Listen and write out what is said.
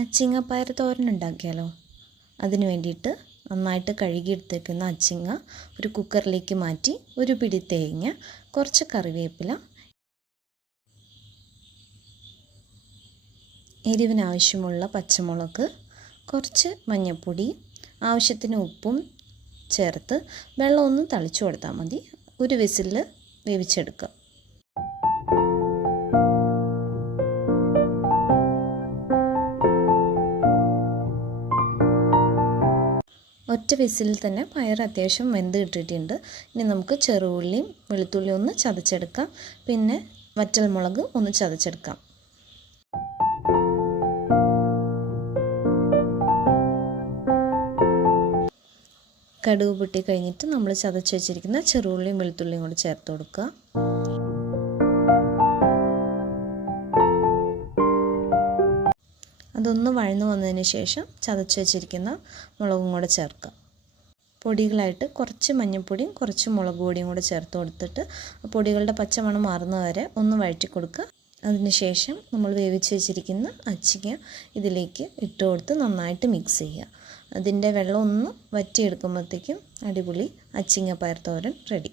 അച്ചിങ്ങപ്പയർ തോരൻ ഉണ്ടാക്കിയാലോ? അതിന് വേണ്ടിയിട്ട് നന്നായിട്ട് കഴുകിയെടുത്തേക്കുന്ന അച്ചിങ്ങ ഒരു കുക്കറിലേക്ക് മാറ്റി ഒരു പിടി തേങ്ങ, കുറച്ച് കറിവേപ്പില, എരിവിനാവശ്യമുള്ള പച്ചമുളക്, കുറച്ച് മഞ്ഞൾപ്പൊടി, ആവശ്യത്തിന് ഉപ്പും ചേർത്ത് വെള്ളമൊന്നും തളിച്ചു കൊടുത്താൽ മതി. ഒരു വിസിലിൽ വേവിച്ചെടുക്കുക. ഒറ്റ വിസിലിൽ തന്നെ പയർ അത്യാവശ്യം വെന്ത് കിട്ടിയിട്ടുണ്ട്. ഇനി നമുക്ക് ചെറുള്ളിയും വെളുത്തുള്ളിയും ഒന്ന് ചതച്ചെടുക്കാം. പിന്നെ വറ്റൽമുളക് ഒന്ന് ചതച്ചെടുക്കാം. കടുക് പൊട്ടി കഴിഞ്ഞിട്ട് നമ്മൾ ചതച്ച് വെച്ചിരിക്കുന്ന ചെറുള്ളിയും വെളുത്തുള്ളിയും കൂടി ചേർത്ത് കൊടുക്കുക. അതൊന്ന് വഴന്നു വന്നതിന് ശേഷം ചതച്ച് വെച്ചിരിക്കുന്ന മുളകും കൂടെ ചേർക്കുക. പൊടികളായിട്ട് കുറച്ച് മഞ്ഞൾപ്പൊടിയും കുറച്ച് മുളക് പൊടിയും കൂടെ ചേർത്ത് കൊടുത്തിട്ട് പൊടികളുടെ പച്ചമണം മാറുന്നവരെ ഒന്ന് വഴറ്റി കൊടുക്കുക. അതിനുശേഷം നമ്മൾ വേവിച്ച് വെച്ചിരിക്കുന്ന അച്ചിങ്ങ ഇതിലേക്ക് ഇട്ട് കൊടുത്ത് നന്നായിട്ട് മിക്സ് ചെയ്യുക. അതിൻ്റെ വെള്ളം ഒന്ന് വറ്റിയെടുക്കുമ്പോഴത്തേക്കും അടിപൊളി അച്ചിങ്ങ പയർ തോരൻ റെഡി.